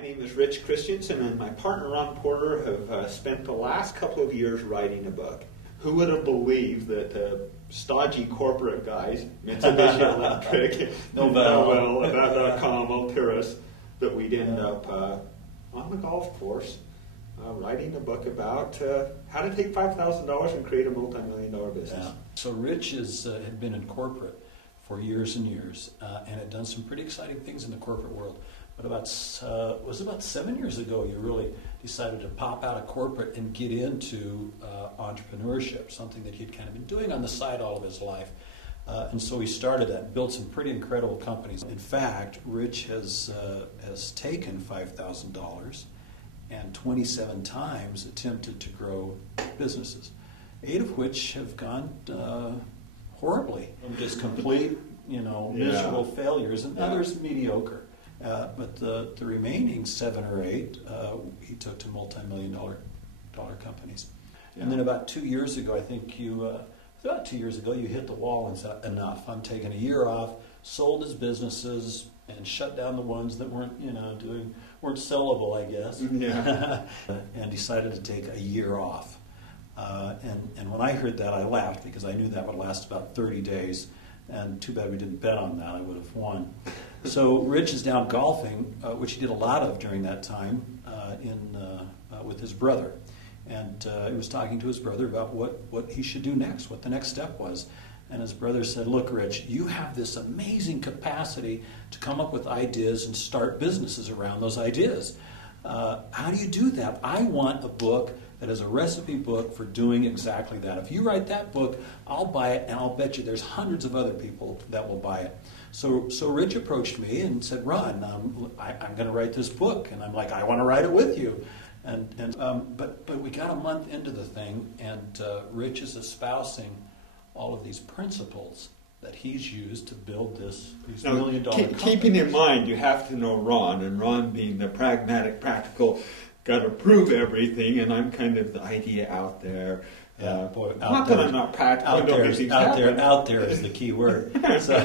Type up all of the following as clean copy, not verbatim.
My name is Rich Christensen, and my partner Ron Porter have spent the last couple of years writing a book. Who would have believed that stodgy corporate guys, Mitsubishi Electric, Novell, About.com, Altiris, that we'd end up on the golf course writing a book about how to take $5,000 and create a multi-million-dollar business. Yeah. So Rich had been in corporate for years and years, and had done some pretty exciting things in the corporate world. But about 7 years ago, you really decided to pop out of corporate and get into entrepreneurship, something that he'd kind of been doing on the side all of his life. And so he started that, built some pretty incredible companies. In fact, Rich has taken $5,000 and 27 times attempted to grow businesses, 8 of which have gone horribly, just complete, miserable failures, and others mediocre. But the remaining 7 or 8 he took to multi-million-dollar companies. Yeah. And then about 2 years ago, I think you hit the wall and said, enough, I'm taking a year off, sold his businesses, and shut down the ones that weren't sellable, I guess. Yeah. And decided to take a year off. And when I heard that, I laughed because I knew that would last about 30 days. And too bad we didn't bet on that. I would have won. So Rich is down golfing, which he did a lot of during that time, with his brother. And he was talking to his brother about what he should do next, what the next step was. And his brother said, look, Rich, you have this amazing capacity to come up with ideas and start businesses around those ideas. How do you do that? I want a book that is a recipe book for doing exactly that. If you write that book, I'll buy it, and I'll bet you there's hundreds of other people that will buy it. So Rich approached me and said, Ron, I'm going to write this book. And I'm like, I want to write it with you. But we got a month into the thing, and Rich is espousing all of these principles that he's used to build these $1 million companies. Keeping in mind, you have to know Ron, and Ron being the pragmatic, practical, got to prove everything, and I'm kind of the idea out there. Not that I'm not practical. Out there is the key word. So,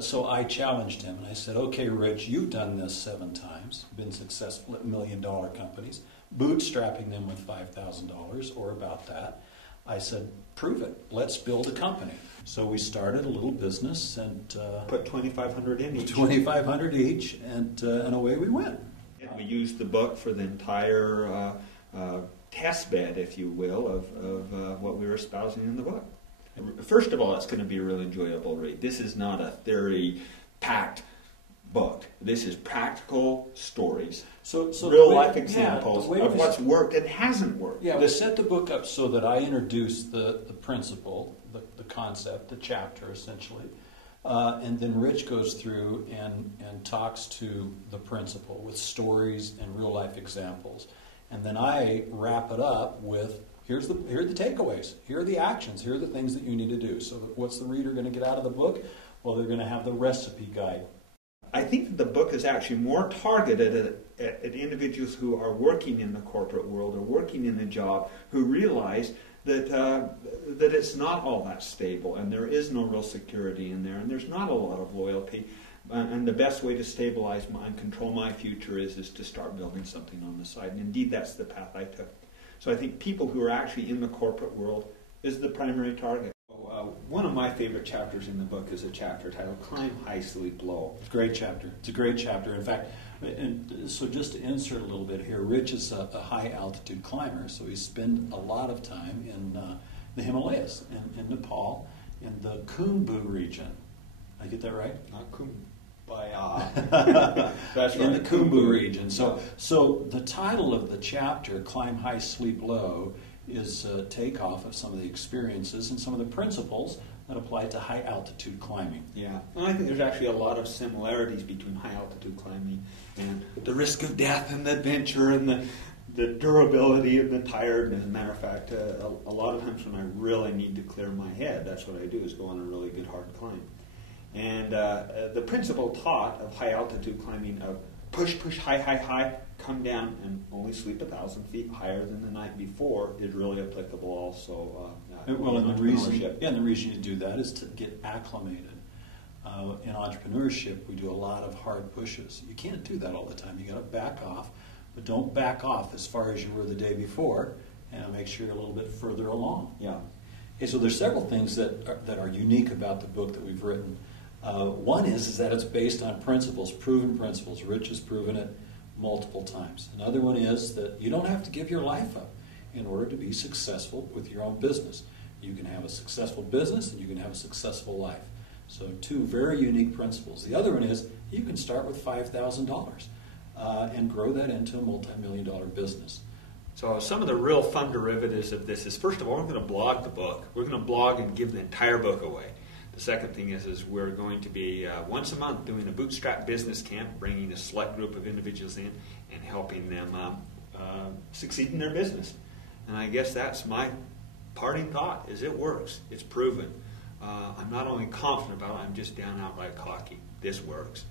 so I challenged him, and I said, okay, Rich, you've done this 7 times, been successful at $1 million companies, bootstrapping them with $5,000 or about that. I said, prove it. Let's build a company. So we started a little business and put $2,500 in each. $2,500 each, and away we went. And we used the book for the entire test bed, if you will, of what we were espousing in the book. First of all, it's going to be a really enjoyable read. This is not a theory-packed book. This is practical stories. So real-life examples of what's worked and hasn't worked. Yeah, we set the book up so that I introduce the principle, the concept, the chapter, essentially. And then Rich goes through and talks to the principle with stories and real-life examples. And then I wrap it up with, here are the takeaways. Here are the actions. Here are the things that you need to do. So what's the reader going to get out of the book? Well, they're going to have the recipe guide. I think that the book is actually more targeted at individuals who are working in the corporate world or working in a job who realize that it's not all that stable and there is no real security in there and there's not a lot of loyalty. And the best way to stabilize and control my future is to start building something on the side. And indeed, that's the path I took. So I think people who are actually in the corporate world is the primary target. One of my favorite chapters in the book is a chapter titled Climb High, Sleep Low. It's a great chapter. It's a great chapter. In fact, so just to insert a little bit here, Rich is a high-altitude climber, so he spent a lot of time in the Himalayas, in Nepal, in the Khumbu region. Did I get that right? Not Kumbaya. That's right. In the Khumbu region. So the title of the chapter, Climb High, Sleep Low, is a takeoff of some of the experiences and some of the principles that apply to high-altitude climbing. Yeah, and I think there's actually a lot of similarities between high-altitude climbing and the risk of death and the adventure and the durability and the tiredness. As a matter of fact, a lot of times when I really need to clear my head, that's what I do, is go on a really good hard climb. And the principle taught of high-altitude climbing of push, high, come down and only sleep 1,000 feet higher than the night before is really applicable also. Well, and the reason you do that is to get acclimated. In entrepreneurship, we do a lot of hard pushes. You can't do that all the time. You got to back off, but don't back off as far as you were the day before, and make sure you're a little bit further along. Yeah. Okay, so there's several things that are unique about the book that we've written. One is that it's based on principles, proven principles. Rich has proven it multiple times. Another one is that you don't have to give your life up in order to be successful with your own business. You can have a successful business and you can have a successful life. So two very unique principles. The other one is you can start with $5,000 and grow that into a multi-million-dollar business. So some of the real fun derivatives of this is, first of all, we're going to blog the book. We're going to blog and give the entire book away. The second thing is we're going to be once a month doing a bootstrap business camp, bringing a select group of individuals in and helping them succeed in their business. And I guess that's my parting thought, is it works. It's proven. I'm not only confident about it, I'm just down outright cocky. This works.